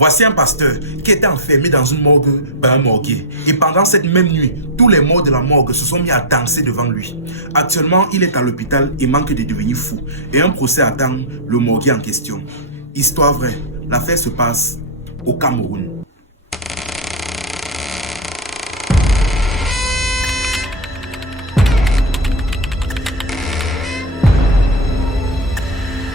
Voici un pasteur qui était enfermé dans une morgue par un morguier. Et pendant cette même nuit, tous les morts de la morgue se sont mis à danser devant lui. Actuellement, il est à l'hôpital et manque de devenir fou. Et un procès attend le morguier en question. Histoire vraie, l'affaire se passe au Cameroun.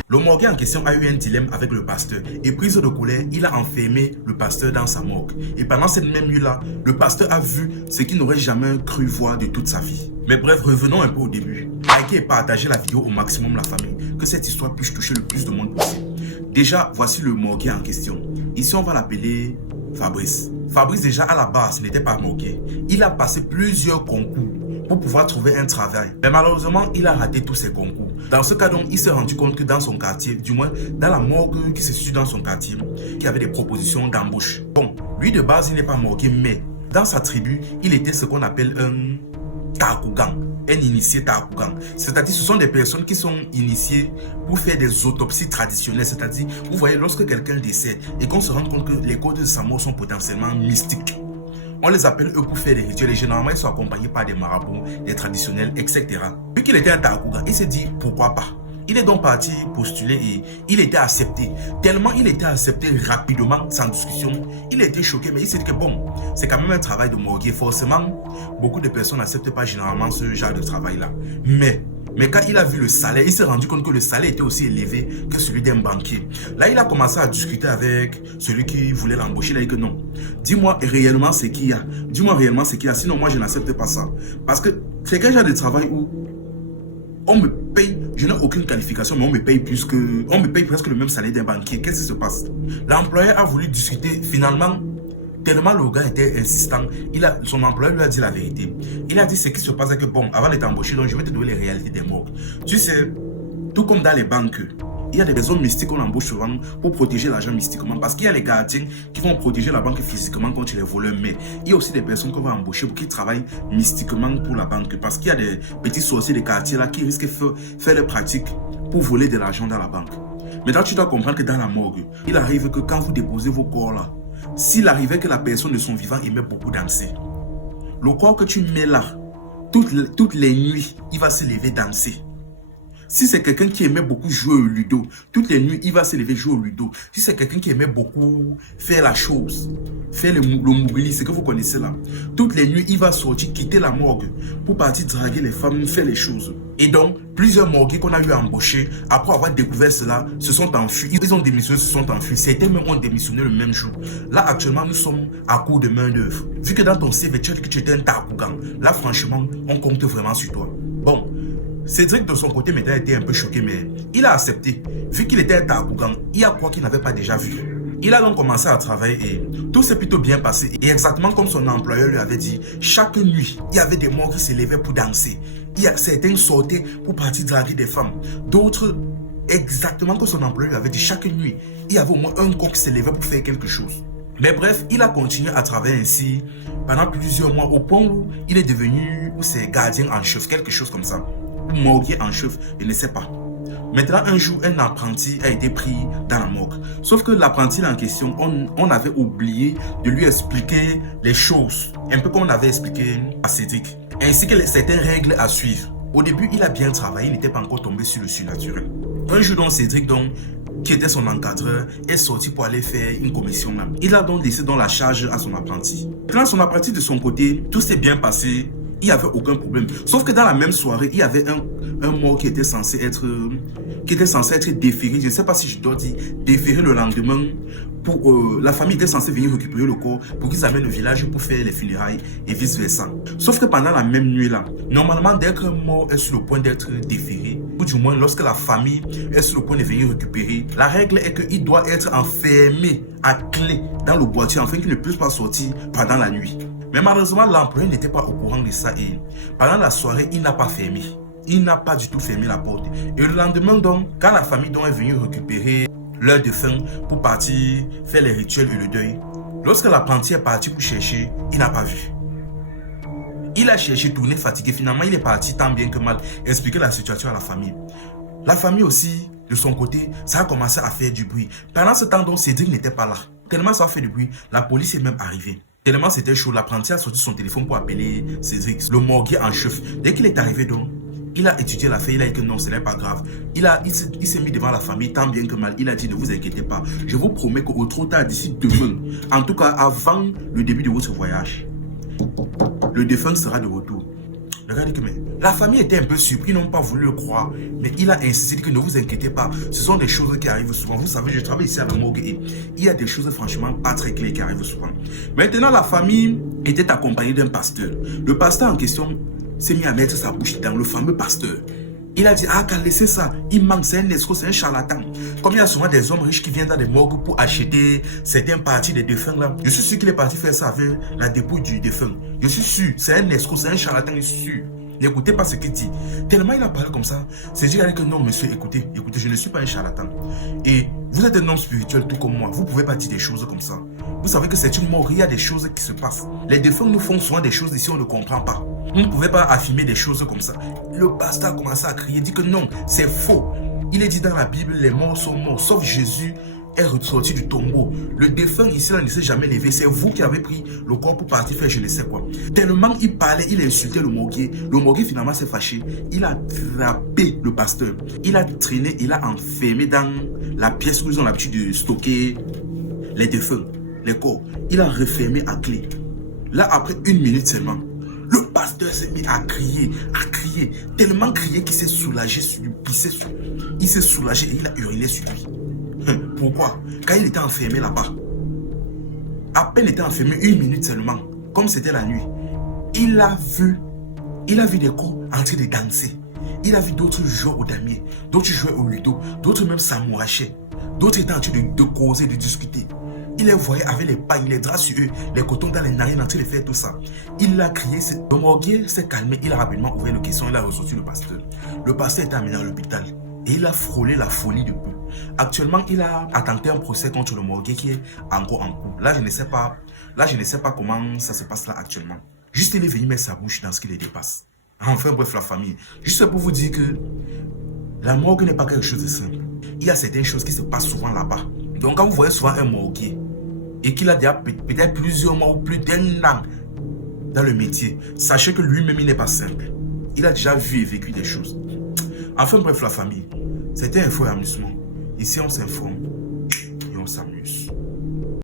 Le morguier en question a eu un dilemme avec le pasteur et prise de colère, il a enfermé le pasteur dans sa morgue. Et pendant cette même nuit-là, le pasteur a vu ce qu'il n'aurait jamais cru voir de toute sa vie. Mais bref, revenons un peu au début. Likez et partagez la vidéo au maximum la famille, que cette histoire puisse toucher le plus de monde possible. Déjà, voici le morguier en question. Ici, on va l'appeler Fabrice. Fabrice, déjà à la base, n'était pas morguier. Il a passé plusieurs concours pour pouvoir trouver un travail. Mais malheureusement, il a raté tous ses concours. Dans ce cas donc, il s'est rendu compte que dans son quartier, du moins dans la morgue qui se situe dans son quartier, qu'il y avait des propositions d'embauche. Bon, lui de base, il n'est pas morguier, mais dans sa tribu, il était ce qu'on appelle un Takugan, un initié Takugan. C'est-à-dire, ce sont des personnes qui sont initiées pour faire des autopsies traditionnelles. C'est-à-dire, vous voyez, lorsque quelqu'un décède et qu'on se rend compte que les causes de sa mort sont potentiellement mystiques, on les appelle eux pour faire des rituels et généralement ils sont accompagnés par des marabouts, des traditionnels, etc. Vu qu'il était un Takugan, il s'est dit pourquoi pas. Il est donc parti postuler et il était accepté. Tellement il était accepté rapidement, sans discussion, il était choqué, mais il s'est dit que bon, c'est quand même un travail de morguier. Forcément, beaucoup de personnes n'acceptent pas généralement ce genre de travail-là. Mais quand il a vu le salaire, il s'est rendu compte que le salaire était aussi élevé que celui d'un banquier. Là, il a commencé à discuter avec celui qui voulait l'embaucher. Il a dit que non, dis-moi réellement ce qu'il y a. Dis-moi réellement ce qu'il y a, sinon moi je n'accepte pas ça. Parce que c'est quel genre de travail où on me paye, je n'ai aucune qualification, mais on me paye on me paye presque le même salaire d'un banquier. Qu'est-ce qui se passe? L'employeur a voulu discuter, finalement, tellement le gars était insistant, son employeur lui a dit la vérité. Il a dit ce qui se passe, que bon, avant d'être embauché, donc je vais te donner les réalités des morgues. Tu sais, tout comme dans les banques, il y a des hommes mystiques qu'on embauche souvent pour protéger l'argent mystiquement. Parce qu'il y a les gardiens qui vont protéger la banque physiquement contre les voleurs. Mais il y a aussi des personnes qu'on va embaucher qui travaillent mystiquement pour la banque. Parce qu'il y a des petits sorciers des quartiers là qui risquent de faire des pratiques pour voler de l'argent dans la banque. Maintenant, tu dois comprendre que dans la morgue, il arrive que quand vous déposez vos corps là, s'il arrivait que la personne de son vivant aimait beaucoup danser, le corps que tu mets là, toutes les nuits, il va se lever danser. Si c'est quelqu'un qui aimait beaucoup jouer au ludo, toutes les nuits, il va se lever jouer au ludo. Si c'est quelqu'un qui aimait beaucoup faire la chose, faire le moubili, c'est que vous connaissez là, toutes les nuits, il va sortir, quitter la morgue pour partir draguer les femmes, faire les choses. Et donc, plusieurs morguiers qu'on a eu à embaucher, après avoir découvert cela, se sont enfuis. Ils ont démissionné, se sont enfuis. Certains même ont démissionné le même jour. Là, actuellement, nous sommes à court de main d'œuvre. Vu que dans ton CV, tu as dit que tu étais un Takugan, là, franchement, on compte vraiment sur toi. Bon. Cédric de son côté maintenant était un peu choqué, mais il a accepté. Vu qu'il était un Takugan, il y a quoi qu'il n'avait pas déjà vu. Il a donc commencé à travailler et tout s'est plutôt bien passé. Et exactement comme son employeur lui avait dit, chaque nuit, il y avait des morts qui se levaient pour danser. Certains sortaient pour partir draguer des femmes. D'autres, exactement comme son employeur lui avait dit, chaque nuit, il y avait au moins un corps qui se levait pour faire quelque chose. Mais bref, il a continué à travailler ainsi pendant plusieurs mois au point où il est devenu ses gardiens en chef, quelque chose comme ça. Ou morguier en chef, je ne sais pas. Maintenant, un jour, un apprenti a été pris dans la morgue. Sauf que l'apprenti en question, on avait oublié de lui expliquer les choses, un peu comme on avait expliqué à Cédric, ainsi que certaines règles à suivre. Au début, il a bien travaillé, il n'était pas encore tombé sur le surnaturel. Un jour, donc, Cédric, qui était son encadreur, est sorti pour aller faire une commission là. Il a donc laissé la charge à son apprenti. Quand son apprenti de son côté, tout s'est bien passé. Il n'y avait aucun problème. Sauf que dans la même soirée, il y avait un mort qui était censé être déféré. Je ne sais pas si je dois dire déféré le lendemain. La famille était censée venir récupérer le corps pour qu'ils amènent le village pour faire les funérailles et vice versa. Sauf que pendant la même nuit là, normalement dès qu'un mort est sur le point d'être déféré, ou du moins lorsque la famille est sur le point de venir récupérer, la règle est qu'il doit être enfermé à clé dans le boîtier afin qu'il ne puisse pas sortir pendant la nuit. Mais malheureusement, l'employeur n'était pas au courant de ça et pendant la soirée, il n'a pas fermé. Il n'a pas du tout fermé la porte. Et le lendemain donc, quand la famille donc est venue récupérer leur défunt pour partir faire les rituels et le deuil, lorsque l'apprenti est parti pour chercher, il n'a pas vu. Il a cherché, tourné, fatigué. Finalement, il est parti tant bien que mal expliquer la situation à la famille. La famille aussi, de son côté, ça a commencé à faire du bruit. Pendant ce temps donc, Cédric n'était pas là. Tellement ça a fait du bruit, la police est même arrivée. Tellement c'était chaud, l'apprenti a sorti son téléphone pour appeler Cédric, le morguier en chef. Dès qu'il est arrivé donc, il a étudié l'affaire, il a dit que non, ce n'est pas grave. Il s'est mis devant la famille, tant bien que mal. Il a dit, ne vous inquiétez pas. Je vous promets qu'au trop tard, d'ici demain, en tout cas avant le début de votre voyage, le défunt sera de retour. Regardez que la famille était un peu surprise, ils n'ont pas voulu le croire. Mais il a insisté que ne vous inquiétez pas. Ce sont des choses qui arrivent souvent. Vous savez, je travaille ici à la morgue et il y a des choses franchement pas très claires qui arrivent souvent. Maintenant, la famille était accompagnée d'un pasteur. Le pasteur en question s'est mis à mettre sa bouche dans le fameux pasteur. Il a dit, ah, qu'à laisser ça, il manque, c'est un escroc, c'est un charlatan. Comme il y a souvent des hommes riches qui viennent dans des morgues pour acheter certaines parties des défunts là. Je suis sûr qu'il est parti faire ça avec la dépouille du défunt. Je suis sûr, c'est un escroc, c'est un charlatan, je suis sûr. N'écoutez pas ce qu'il dit. Tellement il a parlé comme ça, c'est dire que non, monsieur, écoutez, je ne suis pas un charlatan. Et vous êtes un homme spirituel tout comme moi. Vous ne pouvez pas dire des choses comme ça. Vous savez que c'est une mort, il y a des choses qui se passent. Les défunts nous font souvent des choses ici, on ne comprend pas. Vous ne pouvez pas affirmer des choses comme ça. Le pasteur a commencé à crier, dit que non, c'est faux. Il est dit dans la Bible, les morts sont morts, sauf Jésus est ressorti du tombeau. Le défunt ici là ne s'est jamais levé. C'est vous qui avez pris le corps pour partir faire je ne sais quoi. Tellement il parlait, il insultait le morguier. Le morguier finalement s'est fâché. Il a attrapé le pasteur. Il a traîné, il a enfermé dans la pièce où ils ont l'habitude de stocker les défunts, les corps. Il a refermé à clé. Là, après 1 minute seulement, le pasteur s'est mis à crier, tellement crier qu'il s'est soulagé sur lui. Il s'est soulagé et il a uriné sur lui. Pourquoi? Quand il était enfermé là-bas, à peine était enfermé 1 minute seulement, comme c'était la nuit, il a vu des corps en train de danser. Il a vu d'autres jouer au damier, d'autres jouer au ludo, d'autres même s'amourachaient, d'autres étaient en train de causer, de discuter. Il les voyait avec les pailles, les draps sur eux, les cotons dans les narines en train de faire tout ça. Il a crié, le morguier s'est calmé, il a rapidement ouvert le caisson, il a ressorti le pasteur. Le pasteur était amené à l'hôpital et il a frôlé la folie de peu. Actuellement, il a attenté un procès contre le morguier qui est encore en cours. Là, je ne sais pas comment ça se passe là actuellement. Juste, il est venu mettre sa bouche dans ce qui les dépasse. Enfin, bref, la famille. Juste pour vous dire que la morgue n'est pas quelque chose de simple. Il y a certaines choses qui se passent souvent là-bas. Donc, quand vous voyez souvent un morguier et qu'il a déjà peut-être plusieurs mois ou plus d'1 an dans le métier, sachez que lui-même, il n'est pas simple. Il a déjà vu et vécu des choses. Enfin, bref, la famille. C'était un faux amusement. Ici, on s'informe et on s'amuse.